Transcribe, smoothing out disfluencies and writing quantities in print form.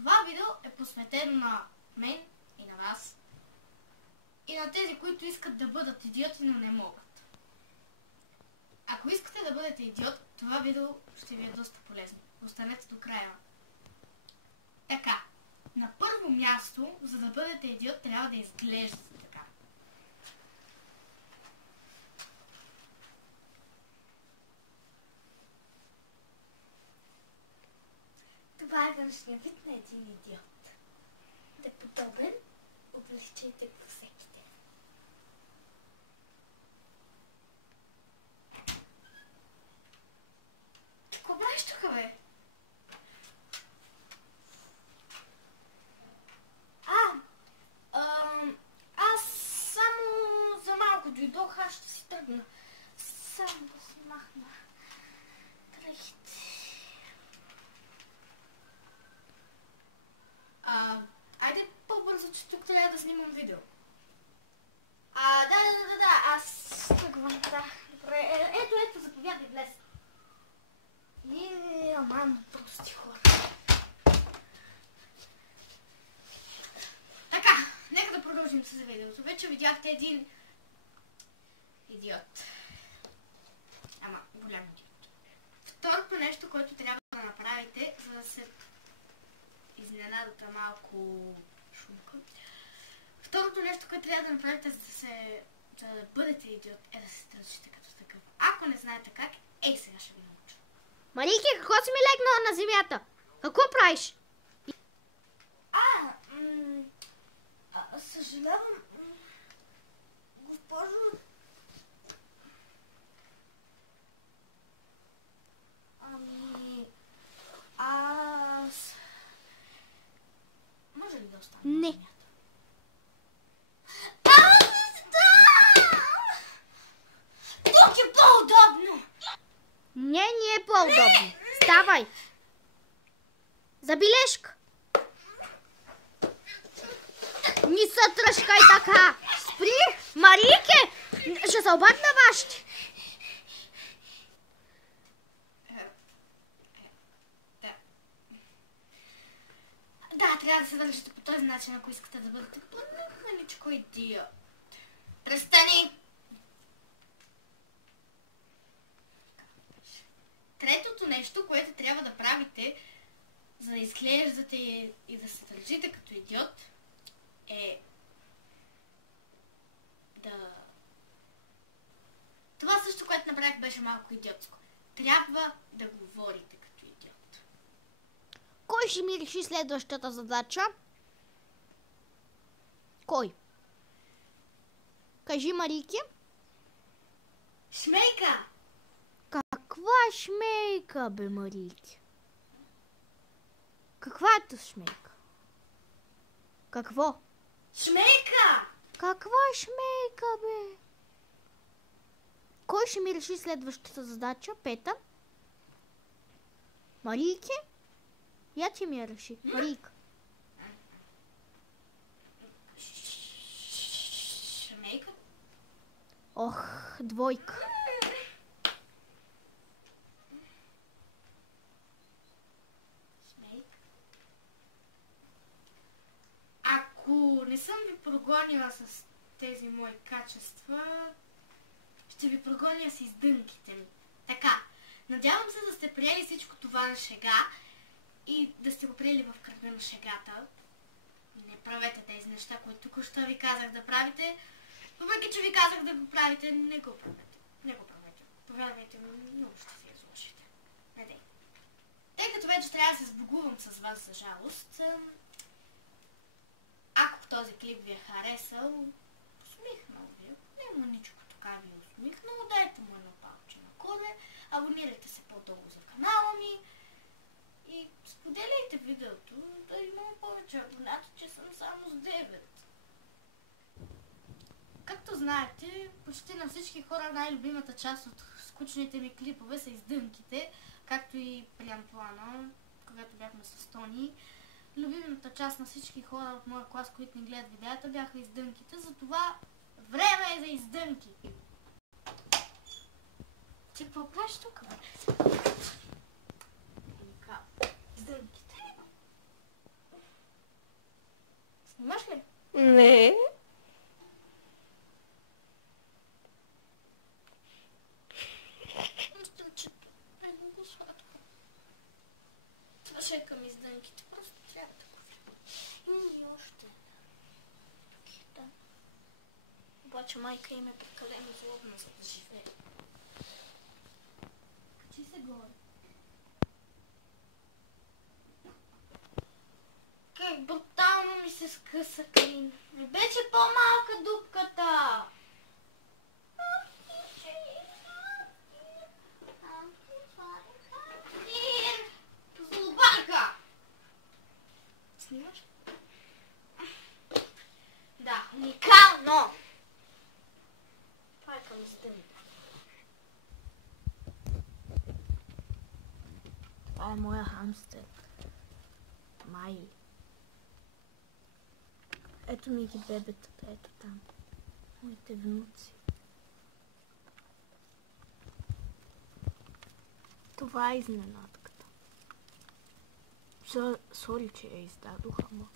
Това видео е посветено на мен и на вас. И на тези, които искат да бъдат идиоти, но не могат. Ако искате да бъдете идиот, това видео ще ви е доста полезно. Останете до края. Така, на първо място, за да бъдете идиот, трябва да изглеждате така. Това е външния вид на един идиот. Да е подобен, облегчайте по всеки ден. Какво правиш тук, бе? Аз само за малко дойдох, аз ще си тръгна. Само да си махна дрехите. Айде по-бързо, че тук трябва да снимам видео. Да, аз тръгвам, да. Добре, ето, заповядай, влез. Аман, прости хора. Така, нека да продължим с видеото. Вече видяхте един идиот. Ама, голям идиот. Второто нещо, което трябва да направите, за да се изненадате малко шумка. Второто нещо, което трябва да направите, за да бъдете идиот, е да се държите като такъв. Ако не знаете как, сега ще ви науча. Марийки, какво си ми легнала на земята? Какво правиш? Съжалявам, госпожо. Аз... Може ли да остана? Не. Тук е по-удобно! Не е по-удобно. Ставай. Забележка. Не се тръжкай така. Спри, Марийки. Ще се обадна вашите. Да, трябва да се държите по този начин, ако искате да бъдете по-нахаличко идиот. Престани! Третото нещо, което трябва да правите, за да изглеждате и да се държите като идиот, е да... Това също, което направих, беше малко идиотско. Трябва да говорите като идиот. Кой ще ми реши следващата задача? Кой? Кажи, Марийки. Шмейка! Каква шмейка, бе, Марийки? Каква е та шмейка? Какво? Шмейка! Каква шмейка, бе? Кой ще ми реши следващата задача? Пета? Марийки? Я ти ми я реши. Марийка. Шмейка? Ох, двойка. Ако не съм ви прогонила с тези мои качества, ще ви прогоня с издънките ми. Така, надявам се да сте приели всичко това на шега и да сте го приели в кръга на шегата. Не правете тези неща, които току-що ви казах да правите. Въпреки че ви казах да го правите, не го правете. Не го правете. Повярвайте ми, много ще се изложите. Недей. Тъй като вече трябва да се сбогувам с вас за жалост, ако този клип ви е харесал, усмихнал ви. Няма нищо така ви е усмихнало, дайте му едно палче нагоре, абонирайте се по-дълго за канала ми и споделяйте видеото, да имам повече абонати, че съм само с 9. Както знаете, почти на всички хора най-любимата част от скучните ми клипове са издънките, както и при Антуана, когато бяхме с Тони. Любимата част на всички хора от моя клас, които ни гледат видеята, бяха издънките, затова време е за издънки. Ти какво правиш тук, бе? Издънките. Имаш ли? Не. Мисля, че е много сладко. Това ще е към издънките. Просто трябва да го видя. Има и още. Да. Обаче майка им е прекалено злобна, за да живее. Качи се горе. Как брутално ми се скъса клин. Не беше по-малка дупката. Злобарка! Снимаш? Да, уникално! Това е към издънка. Това е моя хамстер. Май. Ето ми ги бебетата, ето там. Моите внуци. Това е изненадката. Сори, че я издадох, ама